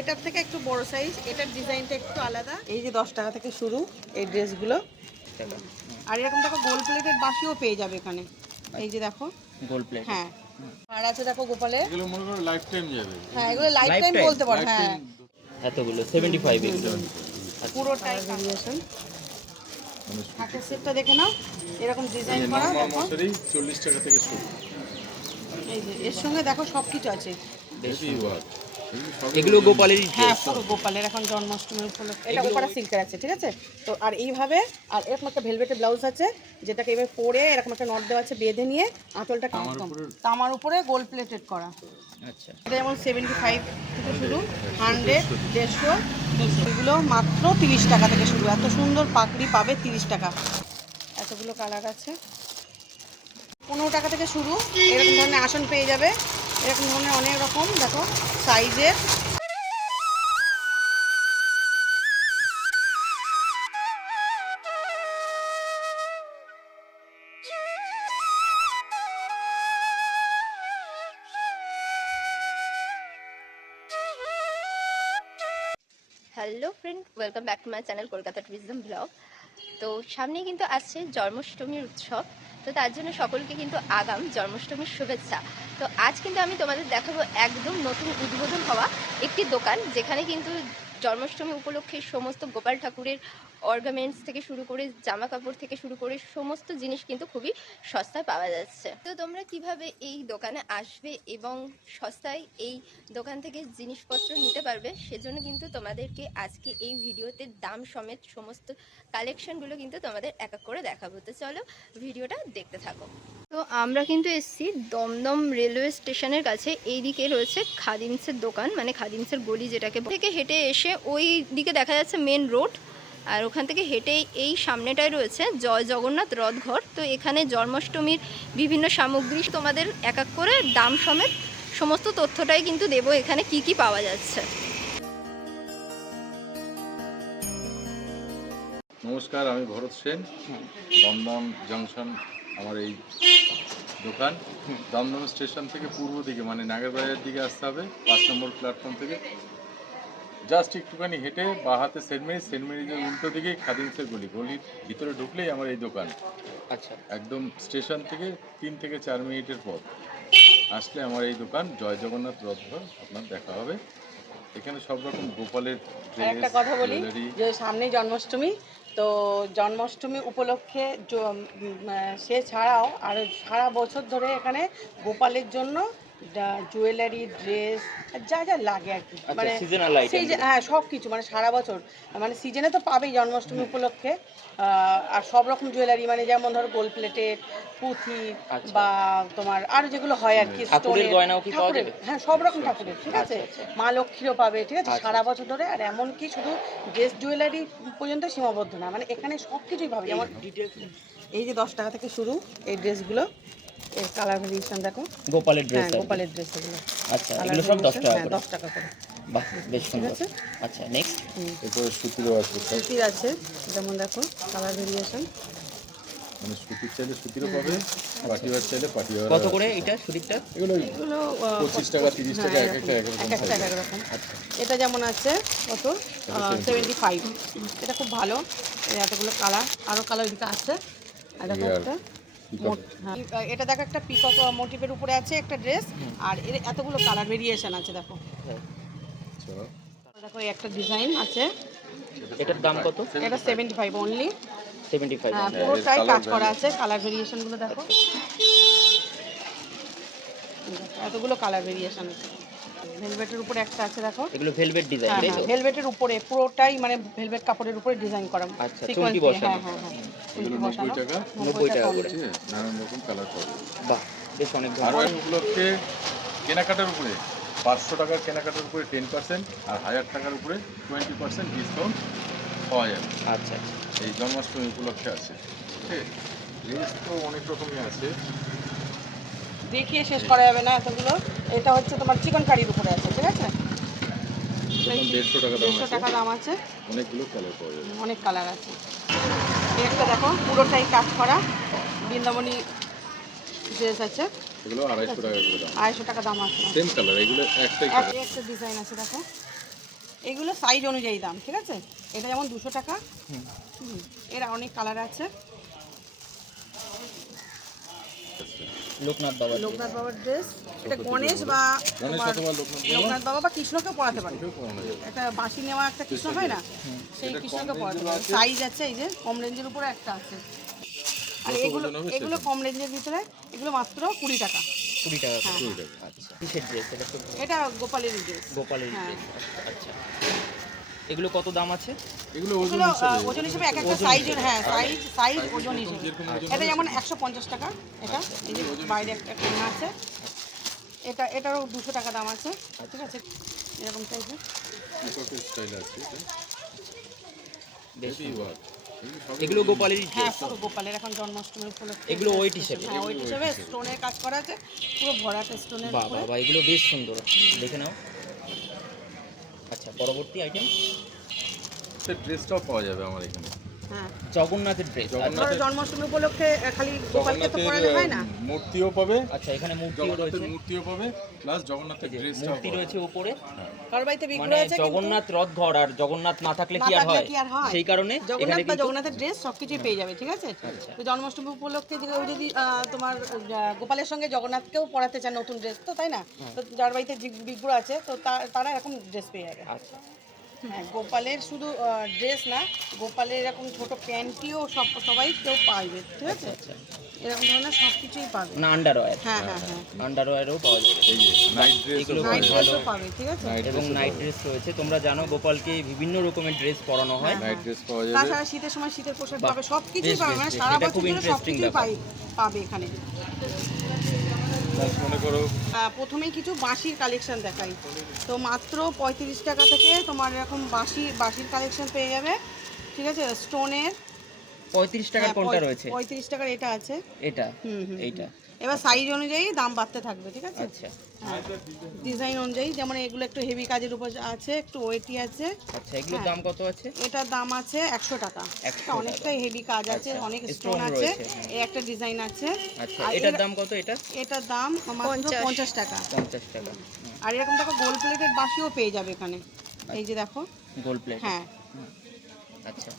এটার থেকে একটু বড় সাইজ, এটার ডিজাইনটা একটু আলাদা। এই যে 10 টাকা থেকে শুরু এই ড্রেসগুলো। আর এরকম দেখো গোল্ড প্লেটেড বাসিও পেয়ে যাবে এখানে। এই যে দেখো গোল্ড প্লেট। হ্যাঁ, আর আছে দেখো গোপালের। এগুলো মনে করো লাইফ টাইম যাবে। হ্যাঁ, এগুলো লাইফ টাইম বলতে পারো। হ্যাঁ, এতগুলো 75 এগুলো। পুরোটাই ভেরিয়েশন। হাতের সেটটা দেখে নাও, এরকম ডিজাইন করা নরমাল দেখো। মশারি 40 টাকা থেকে শুরু। এই যে এর সঙ্গে দেখো সবকিছু আছে। Heavy work. এগুলো গোপালেরই হ্যাঁ, ড্রেস। পুরো গোপালের এখন জন্মাষ্টমীর উপলক্ষে। এটা উপরে সিল্কের আছে, ঠিক আছে। তো আর এইভাবে, আর এরকম একটা ভেলভেটের ব্লাউজ আছে, যেটাকে এবার পরে এরকম একটা নট দেওয়া আছে, বেঁধে নিয়ে আঁচলটা তামার উপরে গোল্ড প্লেটেড করা। আচ্ছা, এটা যেমন 75 থেকে শুরু, 100, 150, এগুলো মাত্র 30 টাকা থেকে শুরু। এত সুন্দর পাকড়ি পাবে 30 টাকা। এতগুলো কালার আছে। 15 টাকা থেকে শুরু। এরকম ধরনের আসন পেয়ে যাবে, এরকম ধরনের অনেক রকম দেখো সাইজের। Hello friend, welcome back to my channel Kolkata tourism blog. তো সামনেই কিন্তু আসছে জন্মাষ্টমীর উৎসব, তো তার জন্য সকলকে কিন্তু আগাম জন্মাষ্টমীর শুভেচ্ছা। তো আজ কিন্তু আমি তোমাদের দেখাবো একদম নতুন উদ্বোধন হওয়া একটি দোকান, যেখানে কিন্তু জন্মাষ্টমী উপলক্ষে সমস্ত গোপাল ঠাকুরের অর্গামেন্টস থেকে শুরু করে জামা কাপড় থেকে শুরু করে সমস্ত জিনিস কিন্তু খুবই সস্তায় পাওয়া যাচ্ছে। তো তোমরা কিভাবে এই দোকানে আসবে এবং সস্তায় এই দোকান থেকে জিনিসপত্র নিতে পারবে, সেজন্য কিন্তু তোমাদেরকে আজকে এই ভিডিওতে দাম সমেত সমস্ত কালেকশনগুলো কিন্তু তোমাদের এক এক করে দেখাবো। তো চলো ভিডিওটা দেখতে থাকো। তো আমরা কিন্তু এসেছি দমদম রেলওয়ে স্টেশনের কাছে। এই দিকে রয়েছে খাদিমসের দোকান, মানে খাদিমসের গলি যেটাকে থেকে হেঁটে এসে ওই দিকে দেখা যাচ্ছে মেন রোড, আর ওখান থেকে হেঁটে এই সামনেটায় রয়েছে জয় জগন্নাথ রথঘর। তো এখানে জন্মাষ্টমীর বিভিন্ন সামগ্রী তোমাদের এক এক করে দাম সমেত সমস্ত তথ্যটাই কিন্তু দেবো, এখানে কি কি পাওয়া যাচ্ছে। নমস্কার, আমি ভরত সেন। দমদম জংশন আমার এই দোকান। দমদম স্টেশন থেকে পূর্ব দিকে মানে নাগেরবাজারের দিকে আসতে হবে, 5 নম্বর প্ল্যাটফর্ম থেকে জাস্ট একটুখানি হেঁটে বাঁ হাতে সেন্ট মেরিজের উল্টো দিকে খাদিমসের গলির ভিতরে ঢুকলেই আমার এই দোকান। আচ্ছা, একদম স্টেশন থেকে 3 থেকে 4 মিনিটের পথ আসলে আমার এই দোকান জয় জগন্নাথ রথঘর আপনার দেখা হবে। এখানে সব রকম গোপালের আর একটা কথা বলি, যে সামনেই জন্মাষ্টমী, তো জন্মাষ্টমী উপলক্ষে সে ছাড়াও আর সারা বছর ধরে এখানে গোপালের জন্য জুয়েলারি, ড্রেস, যা যা লাগে আর কি, মানে হ্যাঁ সব কিছু, মানে সারা বছর, মানে সিজনে তো পাবেই জন্মাষ্টমী উপলক্ষে। আর সব রকম জুয়েলারি, মানে যেমন ধরো গোল্ড প্লেটেড, পুঁথি, বা তোমার আরও যেগুলো হয় আর কি, ঠাকুরের গয়নাও কি পাওয়া যাবে? হ্যাঁ সব রকম ঠাকুরের, ঠিক আছে। মা লক্ষ্মীরও পাবে, ঠিক আছে, সারা বছর ধরে। আর এমনকি শুধু ড্রেস জুয়েলারি পর্যন্ত সীমাবদ্ধ না, মানে এখানে সব কিছুই পাবে। যেমন এই যে 10 টাকা থেকে শুরু এই ড্রেসগুলো, এর কালার ভেরিয়েশন দেখো, গোপালের ড্রেস। হ্যাঁ গোপালের ড্রেস এগুলো। আচ্ছা, এগুলো সব 10 টাকা করে। 10 টাকা করে। বাহ, বেশ ঠিক সুন্দর। আছে। আচ্ছা, নেক্সট এরপরে সুতিরও আছে, সুতির আছে, যেমন দেখো কালার ভেরিয়েশন। মানে সুতির চাইলে সুতিরও পাবে, পাটিওয়ার চাইলে পাটিওয়ার। কত করে এটা সুতিরটা? এগুলো এগুলো 25 টাকা 30 টাকা, এক একটা এক রকম এক একটা এক রকম। এটা যেমন আছে কত 75, এটা খুব ভালো। এতগুলো কালার, আরও কালার দিকে আছে। আর দেখো একটা এটা দেখো একটা পিকক মোটিভের উপরে আছে একটা ড্রেস, আর এর এতগুলো কালার ভেরিয়েশন আছে দেখো। দেখো এই একটা ডিজাইন আছে, এটার দাম কত? এটা 75 অনলি। 75। পুরোটাই কাজ করা আছে, কালার ভেরিয়েশনগুলো দেখো, এতগুলো কালার ভেরিয়েশন আছে। ভেলভেটের উপরে একটা আছে দেখো, এগুলো ভেলভেট ডিজাইন, তাই তো? ভেলভেটের উপরে পুরোটাই, মানে ভেলভেট কাপড়ের উপরে ডিজাইন করা। আচ্ছা, চুমকি বসানো। হ্যাঁ হ্যাঁ, এগুলো 90 টাকা, 90 টাকা করে। নানান রকম কালার পাবে। বাহ, বেশ অনেক আর ভালো। ওই উপলক্ষে কেনাকাটার উপরে 500 টাকার কেনাকাটার উপরে 10% আর 1000 টাকার উপরে 20% ডিসকাউন্ট পাওয়া যাবে। আচ্ছা, এই জন্মাষ্টমী উপলক্ষে আছে। ঠিক আছে, ড্রেস তো অনেক রকমই আছে, দেখিয়ে শেষ করা যাবে না এতগুলো। এটা হচ্ছে তোমার চিকন কারির উপরে আছে, ঠিক আছে। 150 টাকা দাম 150 আছে, টাকা দাম আছে, অনেকগুলো কালার পাওয়া যাবে। অনেক কালার আছে। এই একটা দেখো পুরোটাই কাজ করা বৃন্দাবনী ড্রেস আছে, এগুলো 250 টাকা করে দাম, 250 টাকা দাম আছে। সেম কালার, এগুলো একটাই কালার। একটা ডিজাইন আছে দেখো, এগুলো সাইজ অনুযায়ী দাম, ঠিক আছে? এটা যেমন 200 টাকা। এর অনেক কালার আছে। লোকনাথ বাবার ড্রেস, এটা গণেশ বা লোকনাথ বাবা বা কৃষ্ণকেও পরাতে পারে। একটা বাঁশি নেওয়া একটা কৃষ্ণ হয় না, সেই কৃষ্ণকে পরাতে পারে। সাইজ আছে, এই যে কম রেঞ্জের উপরে একটা আছে। আর এগুলো কম রেঞ্জের ভিতরে, এগুলো মাত্র 20 টাকা। 20 টাকা করে। আচ্ছা, কিসের ড্রেস এটা? এটা গোপালের ড্রেস। গোপালের ড্রেস। আচ্ছা, এগুলো কত দাম আছে? এগুলো ওজন হিসেবে এক একটা সাইজের, হ্যাঁ সাইজ ওজন হিসেবে। এটা যেমন 150 টাকা, এটা এই যে বাইরে একটা কন্যা আছে, এটারও 200 টাকা দাম আছে, ঠিক আছে? এরকম টাইপের স্টাইল আছে। বেশ সুন্দর। এগুলো গোপালের হ্যাঁ, ড্রেস। পুরো গোপালের এখন জন্মাষ্টমীর উপলক্ষে এগুলো ওয়েট হিসেবে? হ্যাঁ, ওয়েট হিসেবে স্টোনের কাজ করা আছে, পুরো ভরাট স্টোনের বাহ উপরে। বাহ, এগুলো বেশ সুন্দর, দেখে নাও। আচ্ছা, পরবর্তী আইটেম। ড্রেসটাও পাওয়া যাবে আমার এখানে। হ্যাঁ, জগন্নাথের ড্রেস। ধরো জন্মাষ্টমী উপলক্ষে খালি গোপালকে তো পরানো হয় না। মূর্তিও পাবে, আচ্ছা, এখানে মূর্তিও রয়েছে। মূর্তিও পাবে, প্লাস জগন্নাথের ড্রেসটাও মূর্তি রয়েছে উপরে। কার বাড়িতে বিগ্রহ মানে আছে, কিন্তু জগন্নাথ রথ ঘর, আর জগন্নাথ না থাকলে না কি আর থাকলে হয়? কি আর হয়? সেই কারণে জগন্নাথ এখানে বা কিন্তু জগন্নাথের ড্রেস সবকিছুই পেয়ে যাবে, ঠিক আছে? তো জন্মাষ্টমী উপলক্ষে যদি তোমার গোপালের সঙ্গে জগন্নাথকেও পরাতে চান নতুন ড্রেস, তো তাই না? তো যার বাড়িতে বিগ্রহ আছে, তো তারা এরকম ড্রেস পেয়ে যাবে। আচ্ছা, হ্যাঁ, গোপালের শুধু ড্রেস না, গোপালের এরকম ছোট প্যান্টিও সবাই কেউ পাইবে, ঠিক আছে? এরকম ধরনের সব কিছুই পাবে। না আন্ডারওয়্যার। হ্যাঁ হ্যাঁ হ্যাঁ, আন্ডারওয়্যারও পাওয়া যাবে। এই যে নাইট ড্রেস, এগুলো নাইট বেশ ভালো। ড্রেসও পাবে, ঠিক আছে? এবং নাইট ড্রেস রয়েছে। তোমরা জানো গোপালকে বিভিন্ন রকমের ড্রেস পরানো হয়। নাইট ড্রেস পাওয়া যাবে। তাছাড়া শীতের সময় শীতের পোশাক বাহ, পাবে, সব কিছুই বেশ, পাবে, বেশ, মানে বেশ। সারা এটা বছর খুব ধরে সব interesting কিছুই ব্যাপার। পাবে এখানে। প্লাস মনে করো প্রথমেই কিছু বাঁশির কালেকশন দেখাই। তো মাত্র 35 টাকা থেকে তোমার এরকম বাঁশির কালেকশন পেয়ে যাবে, ঠিক আছে? স্টোনের 35 টাকার হ্যাঁ, কোনটা রয়েছে? 35 টাকার এটা আছে। এটা, হুম। এইটা। এবার সাইজ অনুযায়ী দাম বাড়তে থাকবে, ঠিক আছে? আচ্ছা হ্যাঁ, ডিজাইন অনুযায়ী, যেমন এগুলো একটু হেভি কাজের উপর আছে, একটু ওয়েটি আছে। আচ্ছা, এগুলোর দাম কত আছে? এটার দাম আছে 100 টাকা। 100 এটা অনেকটাই হেভি কাজ আছে, আচ্ছা, অনেক স্টোন stone আছে। রয়েছে, হ্যাঁ। এই একটা ডিজাইন আছে। আচ্ছা, আর এটার দাম কত? এটার দাম মাত্র 50 টাকা। 50 টাকা। আর এরকম দেখো গোল্ড প্লেটেড বাঁশিও পেয়ে যাবে এখানে, এই যে দেখো। Gold plate. হ্যাঁ, আচ্ছা,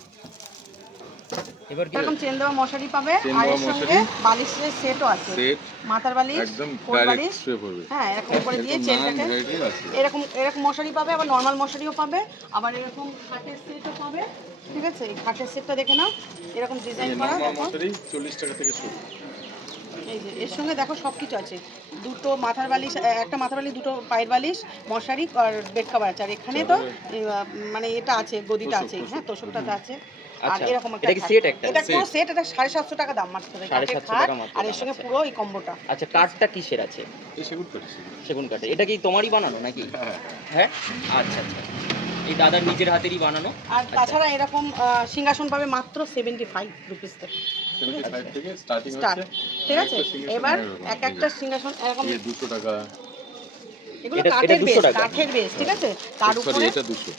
এবার কি? এরকম চেন দেওয়া মশারি পাবে, চেন আর দেওয়া এর সঙ্গে মশারি, বালিশের সেটও আছে। সেট মাথার বালিশ, একদম কোল ডাইরেক্ট বালিশ, শুয়ে পড়বে। হ্যাঁ, এরকম করে দিয়ে এরকম নানান চেনটাকে ভ্যারাইটির আছে। এরকম মশারি পাবে, আবার নর্মাল মশারিও পাবে, আবার এরকম খাটের সেটও পাবে, ঠিক আছে? এই খাটের সেটটা দেখে নাও, এরকম ডিজাইন করা নরমাল দেখো। মশারি 40 টাকা থেকে শুরু। এই যে এর সঙ্গে দেখো সব কিছু আছে, দুটো মাথার বালিশ, একটা মাথার বালিশ, দুটো পায়ের বালিশ, মশারি আর বেড কভার আছে। আর এখানে তো মানে এটা আছে, গদিটা আছে, হ্যাঁ, তোষকটাতে আছে। আর আচ্ছা, এরকম এটা কি সেট একটা? এটা পুরো সেট, এটা 750 টাকা দাম মাত্র। 750 খাট টাকা মাত্র আর এর দাম, সঙ্গে আচ্ছা। পুরো এই কম্বোটা। আচ্ছা, কাঠটা কিসের আছে? এই সেগুন কাঠি। সেগুন কাঠে। এটা কি তোমারই বানানো নাকি? হ্যাঁ, হ্যাঁ, আচ্ছা আচ্ছা, এই দাদার নিজের হাতেরই বানানো। আর তাছাড়া এরকম সিংহাসন পাবে মাত্র 75 রুপিস থেকে 75 থেকে স্টার্টিং স্টার্ট, হচ্ছে। ঠিক আছে? একটা এবার সিংহাসন এক একটা সিংহাসন এরকম, এই 200 টাকা। এগুলো এটা কাঠের 200 বেস, টাকা? কাঠের বেস, ঠিক আছে? তার সরি, উপরে এটা 200।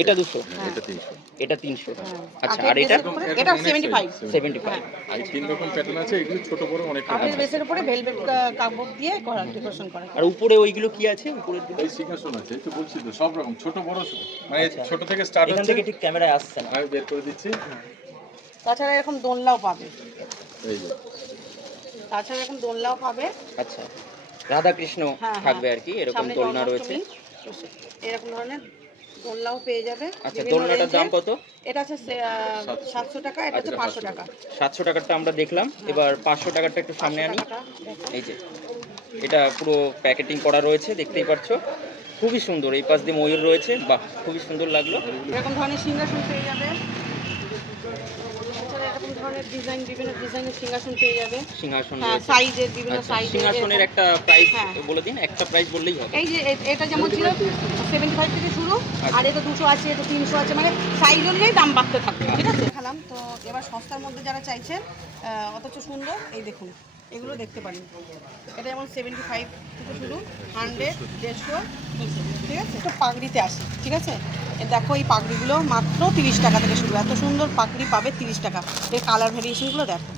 এটা 200, হ্যাঁ, এটা 300। এটা 300। হ্যাঁ, আচ্ছা, কাঠের আর এটা? বেসের উপরে এরকম এটা অনেক 75। size, 75। আর 3 রকম প্যাটার্ন আছে, এগুলো ছোট বড় অনেক রকম কাঠের আছে। বেসের উপরে ভেলভেট কাপড় দিয়ে করা, ডেকোরেশন করা। আর উপরে ওইগুলো কি আছে? উপরের দিকে এই সিংহাসন আছে, এই তো বলছি তো সব রকম, ছোট বড় মানে আচ্ছা। ছোট থেকে স্টার্ট এখান হচ্ছে। থেকে ঠিক ক্যামেরায় আসছে না। আমি বের করে দিচ্ছি। তাছাড়া এরকম দোলনাও পাবে, এই যে তাছাড়া এরকম দোলনাও পাবে। আচ্ছা, রাধা কৃষ্ণ হ্যাঁ, থাকবে হ্যাঁ। আর কি, এরকম সামনে দোলনা রয়েছে। জন্মাষ্টমী, এরকম ধরনের দোলনাও পেয়ে যাবে। আচ্ছা, বিভিন্ন দোলনাটার দাম রেঞ্জের। কত? এটা আছে 700 টাকা, এটা হচ্ছে 500 টাকা। 700 টাকারটা আমরা দেখলাম, এবার 500 টাকারটা একটু সামনে 500 আনি। টাকাটা দেখো। এই যে এটা পুরো প্যাকেটিং করা রয়েছে, দেখতেই পাচ্ছ, খুবই সুন্দর। এই পাশ দিয়ে ময়ূর রয়েছে, বাহ, খুবই সুন্দর লাগলো। এরকম ধরনের সিংহাসন পেয়ে যাবে। তাছাড়া এরকম ধরনের ডিজাইন, বিভিন্ন ডিজাইনের সিংহাসন পেয়ে যাবে। সিংহাসন হ্যাঁ, রয়েছে। সাইজের, বিভিন্ন আচ্ছা, সাইজের। সিংহাসনের একটা প্রাইস হ্যাঁ। বলে দিন, একটা প্রাইস বললেই হবে। এই যে এটা যেমন ছিল 75 থেকে শুরু, আর এটা 200 আছে, এটা 300 আছে, মানে সাইজ অনুযায়ী দাম বাড়তে থাকবে, ঠিক আছে? দেখালাম তো, এবার সস্তার মধ্যে যারা চাইছেন অথচ সুন্দর, এই দেখুন, এগুলো দেখতে পারেন। এটা যেমন 75 থেকে শুরু, 100, 150, 200, ঠিক আছে? একটু পাগড়িতে আসি, ঠিক আছে? দেখো এই পাগড়িগুলো মাত্র 30 টাকা থেকে শুরু, এত সুন্দর পাগড়ি পাবে 30 টাকা। এর কালার ভ্যারিয়েশনগুলো দেখো,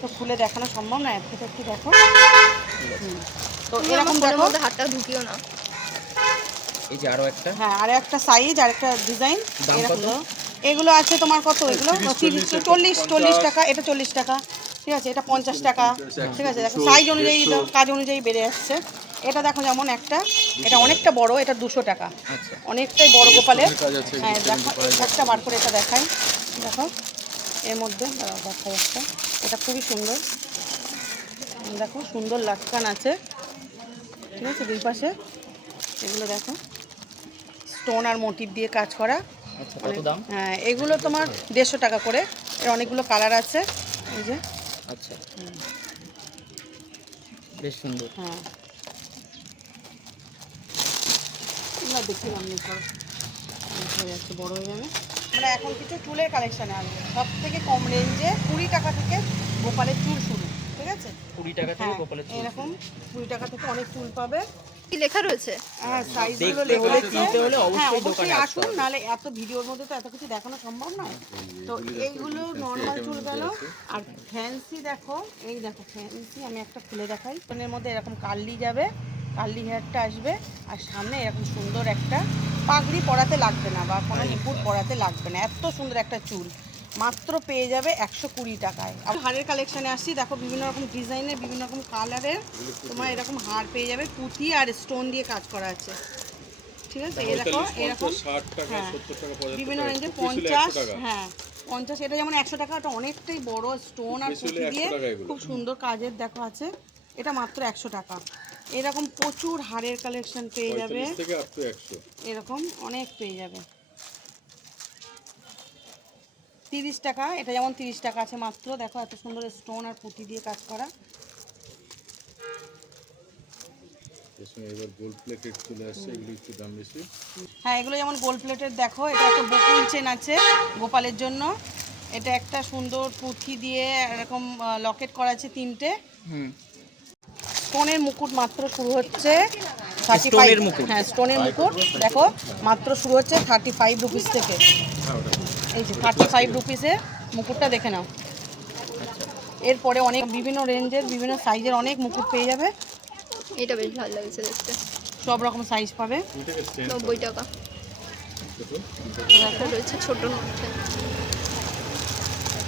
তো খুলে দেখানো সম্ভব না, এর থেকে একটু দেখো। তো এরকম দেখো, হাতটা ঢুকিও না। এই যে আরো একটা, হ্যাঁ, আর একটা সাইজ আর একটা ডিজাইন। দাম কত? এগুলো আছে তোমার কত, এগুলো 40 টাকা, এটা 40 টাকা, ঠিক আছে, এটা 50 টাকা, ঠিক আছে। দেখো সাইজ অনুযায়ী কাজ অনুযায়ী বেড়ে যাচ্ছে। এটা দেখো যেমন একটা, এটা অনেকটা বড়, এটা 200 টাকা, আচ্ছা অনেকটাই বড় গোপালের। কাজ আছে, হ্যাঁ দেখো, একটা বার করে এটা দেখাই, দেখো এর মধ্যে দেখা যাচ্ছে, এটা খুবই সুন্দর, দেখো সুন্দর লাটকান আছে, ঠিক আছে, দুই পাশে। এগুলো দেখো স্টোন আর মোটিভ দিয়ে কাজ করা। আচ্ছা, কত দাম? হ্যাঁ, এগুলো তোমার 150 টাকা করে, এর অনেকগুলো কালার আছে, এই যে। আচ্ছা, বেশ সুন্দর। হ্যাঁ, এগুলো দেখি আমি হয়ে যাচ্ছে, বড় হয়ে যাবে। আমরা এখন কিছু চুলের কালেকশানে আসবো, সব থেকে কম রেঞ্জে 20 টাকা থেকে গোপালের চুল শুরু, ঠিক আছে। 20 টাকা থেকে হ্যাঁ, গোপালের চুল। এরকম 20 টাকা থেকে অনেক চুল পাবে। কি লেখা রয়েছে? হ্যাঁ, সাইজগুলো দেখতে হলে, লেখা আছে। কিনতে হলে হ্যাঁ, অবশ্যই অবশ্যই দোকানে আসতে আসুন, হবে। নাহলে এত ভিডিওর মধ্যে তো এত কিছু দেখানো সম্ভব নয়। তো এইগুলো নর্মাল চুল গেল, আর ফ্যান্সি দেখো, এই দেখো ফ্যান্সি, আমি একটা খুলে দেখাই। ফোনের মধ্যে এরকম কার্লি যাবে, কার্লি হেয়ারটা আসবে, আর সামনে এরকম সুন্দর একটা পাগড়ি পরাতে লাগবে না, বা কোনো মুকুট পরাতে লাগবে না, এত সুন্দর একটা চুল মাত্র পেয়ে যাবে 120 টাকায়। আর হারের কালেকশানে আসছি, দেখো বিভিন্ন রকম ডিজাইনের, বিভিন্ন রকম কালারের তোমার এরকম হার পেয়ে যাবে, পুঁথি আর স্টোন দিয়ে কাজ করা আছে, ঠিক আছে। এরকম 60 টাকা, হ্যাঁ, 70 টাকা, 75 বিভিন্ন টাকা, রেঞ্জে খুব বেশি হলে 50, 100 টাকা। হ্যাঁ 50, এটা যেমন 100 টাকা, ওটা অনেকটাই বড় স্টোন আর বেশি হলে পুঁথি 100 দিয়ে টাকা এগুলো। খুব সুন্দর কাজের দেখো আছে, এটা মাত্র 100 টাকা। এরকম প্রচুর হারের কালেকশন পেয়ে যাবে, 45 থেকে আপ টু 100। এরকম অনেক পেয়ে যাবে। 30 টাকা, এটা যেমন 30 টাকা আছে মাত্র, দেখো এত সুন্দর স্টোন আর পুঁতি দিয়ে কাজ করা। এর সঙ্গে এবার গোল্ড প্লেটেড চলে আসছে, এগুলো একটু দাম বেশি। হ্যাঁ, এগুলো যেমন গোল্ড প্লেটের, দেখো এটা একটা বকুল চেন আছে গোপালের জন্য, এটা একটা সুন্দর পুঁথি দিয়ে এরকম লকেট করা আছে 3টে। হুম, স্টোনের মুকুট মাত্র শুরু হচ্ছে স্টোনের 35। মুকুট? হ্যাঁ, স্টোনের মুকুট দেখো মাত্র শুরু হচ্ছে 35 রুপিস থেকে। এই যে 35 রুপিসে মুকুটটা দেখে নাও। এরপরে অনেক বিভিন্ন রেঞ্জের, বিভিন্ন সাইজের অনেক মুকুট পেয়ে যাবে, এটা বেশ ভালো লাগছে দেখতে। সব রকম সাইজ পাবে। 90 টাকা। একটা রয়েছে ছোটোর মধ্যে।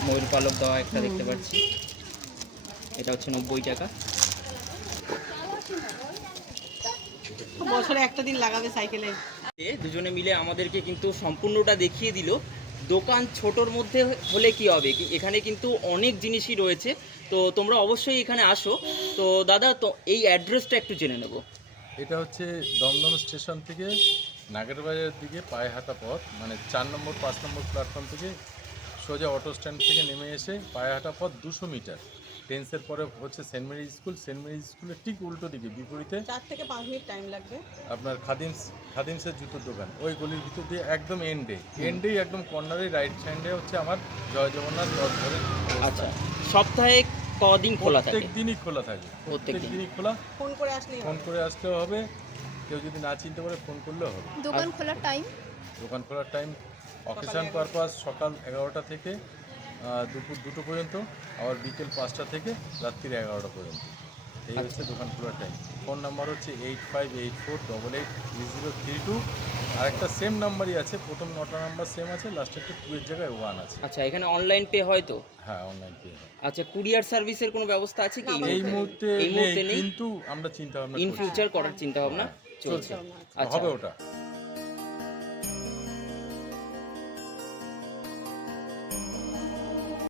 ময়ূর পালক দেওয়া একটা দেখতে পাচ্ছি, এটা হচ্ছে 90 টাকা। বছরে একটা দিন লাগাবে সাইকেলে। দুজনে মিলে আমাদেরকে কিন্তু সম্পূর্ণটা দেখিয়ে দিল। দোকান ছোটোর মধ্যে হলে কি হবে, এখানে কিন্তু অনেক জিনিসই রয়েছে, তো তোমরা অবশ্যই এখানে আসো। তো দাদা, তো এই অ্যাড্রেসটা একটু জেনে নেব। এটা হচ্ছে দমদম স্টেশন থেকে নাগেরবাজারের দিকে পায়ে হাঁটা পথ, মানে 4 নম্বর 5 নম্বর প্ল্যাটফর্ম থেকে সোজা অটো স্ট্যান্ড থেকে নেমে এসে পায়ে হাঁটা পথ 200 মিটার। টেন্সের পরে হচ্ছে Saint Mary school, Saint Mary স্কুলের ঠিক উল্টো দিকে বিপরীতে 4 থেকে 5 মিনিট টাইম লাগবে। আপনার খাদিমসের জুতোর দোকান, ওই গলির ভিতর দিয়ে একদম এন্ডেই একদম কর্নারে রাইট সাইডে হচ্ছে আমার জয় জগন্নাথ রথ ধরে। আচ্ছা, সপ্তাহে কদিন খোলা থাকে? প্রত্যেক দিনই খোলা থাকে, প্রত্যেক দিনই খোলা। ফোন করে আসলেই হবে। ফোন করে আসলেও হবে, কেউ যদি না চিনতে পারে ফোন করলেও হবে। দোকান খোলার টাইম? দোকান খোলার টাইম অকেশন পারপাস সকাল 11টা থেকে দুপুর 2টো পর্যন্ত, আবার বিকেল 5টা থেকে রাত্রির 11টা পর্যন্ত। এই হচ্ছে দোকান খোলার টাইম। ফোন নাম্বার হচ্ছে 8584883032। আর একটা সেম নাম্বারই আছে, প্রথম 9টা নাম্বার সেম আছে, লাস্টে একটা 2 এর জায়গায় 1 আছে। আচ্ছা, এখানে অনলাইন পে হয় তো? হ্যাঁ, অনলাইন পে। আচ্ছা, কুরিয়ার সার্ভিসের কোনো ব্যবস্থা আছে কি? এই মুহূর্তে এই মুহূর্তে নেই, নেই, কিন্তু আমরা চিন্তা ভাবনা ইন করছি। ফিউচার করার চিন্তা ভাবনা চলছে। আচ্ছা, হবে ওটা।